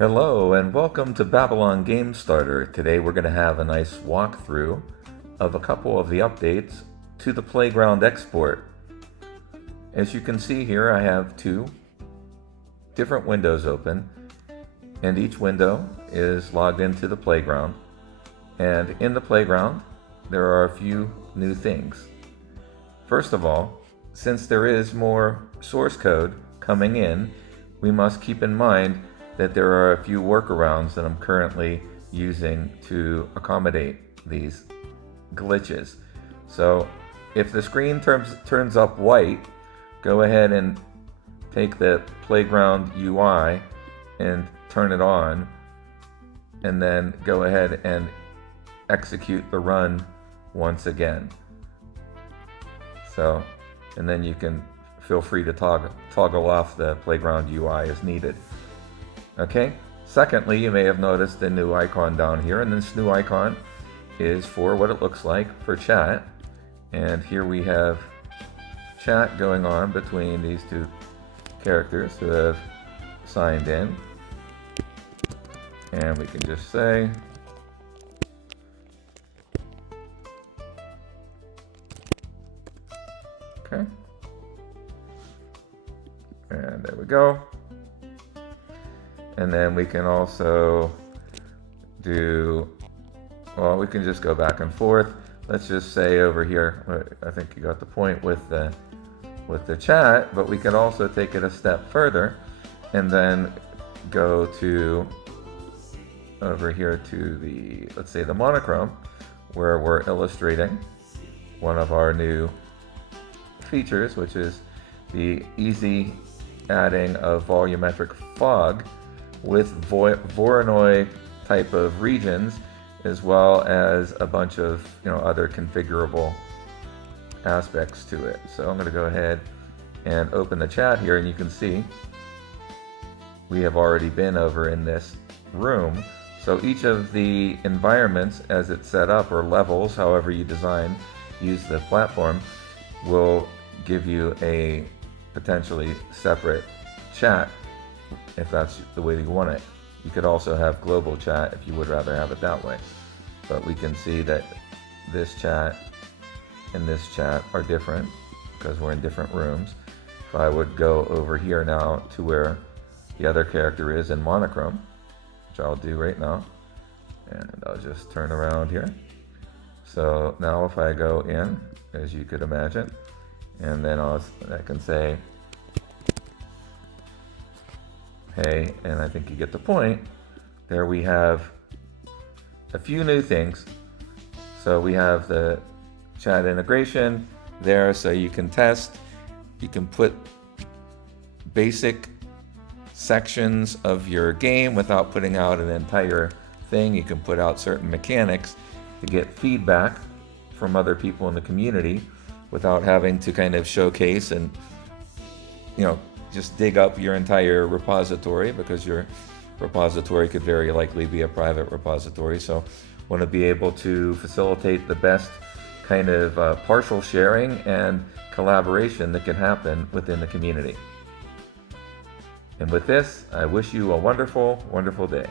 Hello and welcome to Babylon Game Starter. Today we're going to have a nice walkthrough of a couple of the updates to the Playground export. As you can see here, I have two different windows open, and each window is logged into the Playground. And in the Playground, there are a few new things. First of all, since there is more source code coming in, we must keep in mind that there are a few workarounds that I'm currently using to accommodate these glitches. So if the screen turns up white, go ahead and take the Playground UI and turn it on, and then go ahead and execute the run once again. So, and then you can feel free to toggle off the Playground UI as needed. Okay, secondly, you may have noticed the new icon down here, and this new icon is for what it looks like for chat. And here we have chat going on between these two characters who have signed in. And we can just say, okay, and there we go. And then we can also do, well, we can just go back and forth. Let's just say over here, I think you got the point with the chat, but we can also take it a step further and then go to over here to the, let's say, the monochrome, where we're illustrating one of our new features, which is the easy adding of volumetric fog with Voronoi type of regions, as well as a bunch of other configurable aspects to it. So I'm going to go ahead and open the chat here, and you can see we have already been over in this room. So each of the environments as it's set up, or levels, however you use the platform, will give you a potentially separate chat if that's the way you want it. You could also have global chat if you would rather have it that way. But we can see that this chat and this chat are different because we're in different rooms. If I would go over here now to where the other character is in monochrome, which I'll do right now, and I'll just turn around here. So now if I go in, as you could imagine, and then I can say, hey, and I think you get the point. There we have a few new things. So we have the chat integration there, so you can test. You can put basic sections of your game without putting out an entire thing. You can put out certain mechanics to get feedback from other people in the community without having to kind of showcase and just dig up your entire repository, because your repository could very likely be a private repository. So want to be able to facilitate the best kind of partial sharing and collaboration that can happen within the community. And with this, I wish you a wonderful, wonderful day.